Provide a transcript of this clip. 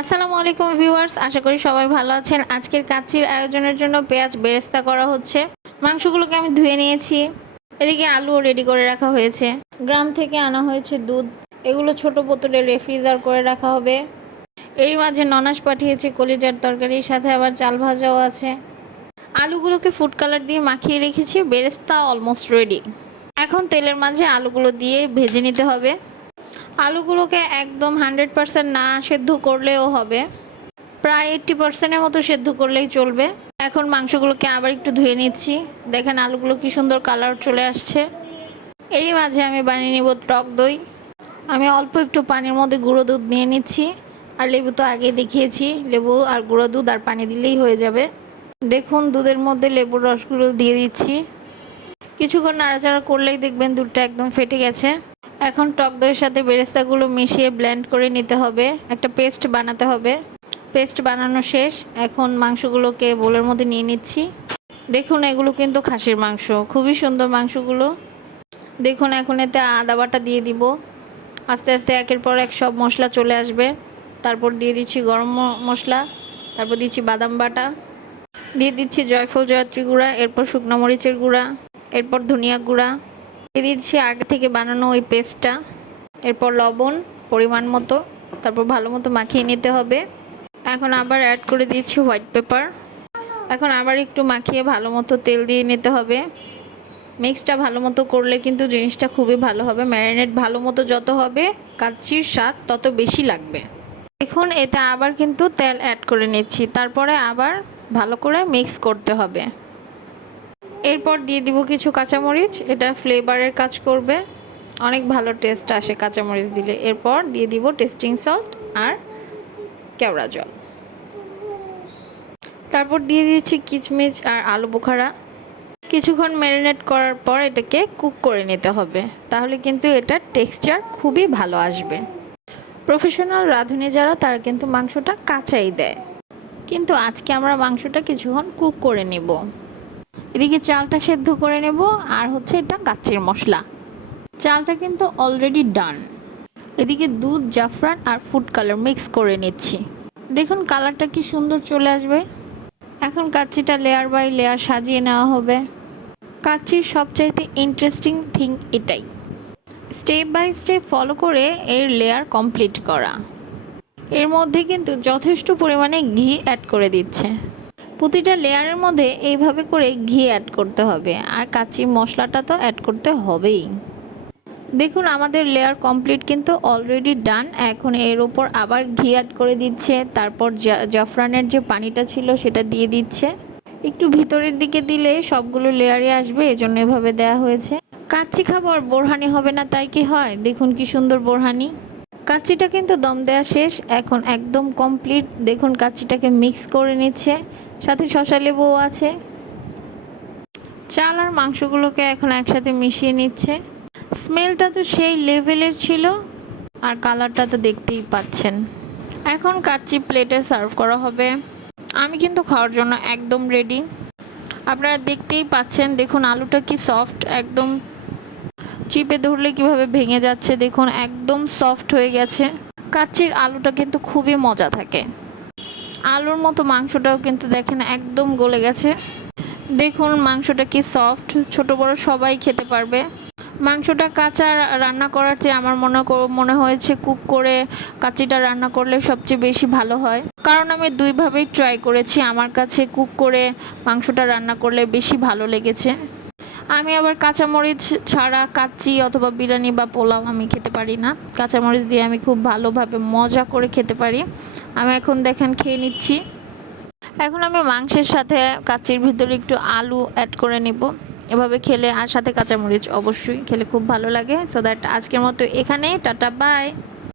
আসসালামু আলাইকুম ভিউয়ার্স, আশা করি সবাই ভালো আছেন। আজকের কাচ্চির আয়োজনের জন্য পেঁয়াজ বেরেস্তা করা হচ্ছে। মাংসগুলোকে আমি ধুয়ে নিয়েছি। এদিকে আলুও রেডি করে রাখা হয়েছে। গ্রাম থেকে আনা হয়েছে দুধ, এগুলো ছোট বোতলে রেফ্রিজার করে রাখা হবে। এরই মাঝে ননাস পাঠিয়েছে কলিজার তরকারির সাথে আবার চাল ভাজাও আছে। আলুগুলোকে ফুড কালার দিয়ে মাখিয়ে রেখেছি। বেরেস্তা অলমোস্ট রেডি। এখন তেলের মাঝে আলুগুলো দিয়ে ভেজে নিতে হবে। আলুগুলোকে একদম 100% না সেদ্ধ করলেও হবে, প্রায় 80%-এর মতো সেদ্ধ করলেই চলবে। এখন মাংসগুলোকে আবার একটু ধুয়ে নিচ্ছি। দেখেন আলুগুলো কি সুন্দর কালার চলে আসছে। এরই মাঝে আমি বানিয়ে নিব টক দই। আমি অল্প একটু পানির মধ্যে গুঁড়ো দুধ নিয়ে নিচ্ছি। আর লেবু তো আগে দেখিয়েছি, লেবু আর গুঁড়ো দুধ আর পানি দিলেই হয়ে যাবে। দেখুন দুধের মধ্যে লেবুর রসগুলো দিয়ে দিচ্ছি। কিছুক্ষণ নাড়াচাড়া করলেই দেখবেন দুধটা একদম ফেটে গেছে। এখন টক দইয়ের সাথে বেরেস্তাগুলো মিশিয়ে ব্লেন্ড করে নিতে হবে, একটা পেস্ট বানাতে হবে। পেস্ট বানানো শেষ। এখন মাংসগুলোকে বোলের মধ্যে নিয়ে নিচ্ছি। দেখুন এগুলো কিন্তু খাসির মাংস, খুবই সুন্দর মাংসগুলো। দেখুন এখন এতে আদা বাটা দিয়ে দিব। আস্তে আস্তে একের পর এক সব মশলা চলে আসবে। তারপর দিয়ে দিচ্ছি গরম মশলা, তারপর দিচ্ছি বাদাম বাটা, দিয়ে দিচ্ছি জয়ফল জয়ত্রী গুঁড়া, এরপর শুকনো মরিচের গুঁড়া, এরপর ধনিয়া গুঁড়া, দিয়ে দিচ্ছি আগে থেকে বানানো ওই পেস্টটা, এরপর লবণ পরিমাণ মতো, তারপর ভালো মতো মাখিয়ে নিতে হবে। এখন আবার অ্যাড করে দিচ্ছি হোয়াইট পেপার। এখন আবার একটু মাখিয়ে ভালো মতো তেল দিয়ে নিতে হবে। মিক্সটা ভালো মতো করলে কিন্তু জিনিসটা খুবই ভালো হবে। ম্যারিনেট ভালো মতো যত হবে কাচ্চির স্বাদ তত বেশি লাগবে। এখন এতে আবার কিন্তু তেল অ্যাড করে নিচ্ছি, তারপরে আবার ভালো করে মিক্স করতে হবে। এরপর দিয়ে দিব কিছু কাঁচামরিচ, এটা ফ্লেভারের কাজ করবে, অনেক ভালো টেস্ট আসে কাঁচামরিচ দিলে। এরপর দিয়ে দিব টেস্টিং সল্ট আর কেওড়া জল। তারপর দিয়ে দিচ্ছি কিচমিচ আর আলু বোখারা। কিছুক্ষণ ম্যারিনেট করার পর এটাকে কুক করে নিতে হবে, তাহলে কিন্তু এটার টেক্সচার খুবই ভালো আসবে। প্রফেশনাল রাঁধুনি যারা তারা কিন্তু মাংসটা কাঁচাই দেয়, কিন্তু আজকে আমরা মাংসটা কিছুক্ষণ কুক করে নেব। এদিকে চালটা সেদ্ধ করে নেব, আর হচ্ছে এটা কাচ্চির মশলা। চালটা কিন্তু অলরেডি ডান। এদিকে দুধ, জাফরান আর ফুড কালার মিক্স করে নিচ্ছি। দেখুন কালারটা কি সুন্দর চলে আসবে। এখন কাচ্চিটা লেয়ার বাই লেয়ার সাজিয়ে নেওয়া হবে। কাচ্চির সবচাইতে ইন্টারেস্টিং থিং এটাই, স্টেপ বাই স্টেপ ফলো করে এর লেয়ার কমপ্লিট করা। এর মধ্যে কিন্তু যথেষ্ট পরিমাণে ঘি অ্যাড করে দিচ্ছে। প্রতিটা লেয়ারের মধ্যে এইভাবে করে ঘি অ্যাড করতে হবে, আর কাচ্চির মশলাটা তো অ্যাড করতে হবেই। দেখুন আমাদের লেয়ার কমপ্লিট কিন্তু অলরেডি ডান। এখন এর ওপর আবার ঘি অ্যাড করে দিচ্ছে, তারপর জাফরানের যে পানিটা ছিল সেটা দিয়ে দিচ্ছে। একটু ভিতরের দিকে দিলে সবগুলো লেয়ারে আসবে, এজন্য এভাবে দেয়া হয়েছে। কাচ্চি খাবার বোরহানি হবে না তাই কি হয়, দেখুন কি সুন্দর বোরহানি। কাচ্চিটা কিন্তু দম দেওয়া শেষ, এখন একদম কমপ্লিট। দেখুন কাচ্চিটাকে মিক্স করে নিচ্ছে, সাথে শসা লেবুও আছে। চাল আর মাংসগুলোকে এখন একসাথে মিশিয়ে নিচ্ছে। স্মেলটা তো সেই লেভেলের ছিল, আর কালারটা তো দেখতেই পাচ্ছেন। এখন কাচ্চি প্লেটে সার্ভ করা হবে। আমি কিন্তু খাওয়ার জন্য একদম রেডি। আপনারা দেখতেই পাচ্ছেন, দেখুন আলুটা কি সফট, একদম চিপে ধরলে কিভাবে ভেঙে যাচ্ছে। দেখুন একদম সফট হয়ে গেছে। কাচ্চির আলুটা কিন্তু খুবই মজা থাকে। আলুর মতো মাংসটাও কিন্তু দেখেন একদম গলে গেছে। দেখুন মাংসটা কি সফট, ছোট বড় সবাই খেতে পারবে। মাংসটা কাঁচা রান্না করার চেয়ে আমার মনে হয়েছে কুক করে কাচ্চিটা রান্না করলে সবচেয়ে বেশি ভালো হয়, কারণ আমি দুইভাবেই ট্রাই করেছি। আমার কাছে কুক করে মাংসটা রান্না করলে বেশি ভালো লেগেছে। আমি আবার কাঁচামরিচ ছাড়া কাচ্চি অথবা বিরিয়ানি বা পোলাও আমি খেতে পারি না। কাঁচামরিচ দিয়ে আমি খুব ভালোভাবে মজা করে খেতে পারি। আমি এখন দেখেন খেয়ে নিচ্ছি। এখন আমি মাংসের সাথে কাচ্চির ভিতরে একটু আলু অ্যাড করে নিব। এভাবে খেলে, আর সাথে কাঁচামরিচ অবশ্যই খেলে খুব ভালো লাগে। সো দ্যাট আজকের মতো এখানেই, টাটা বাই।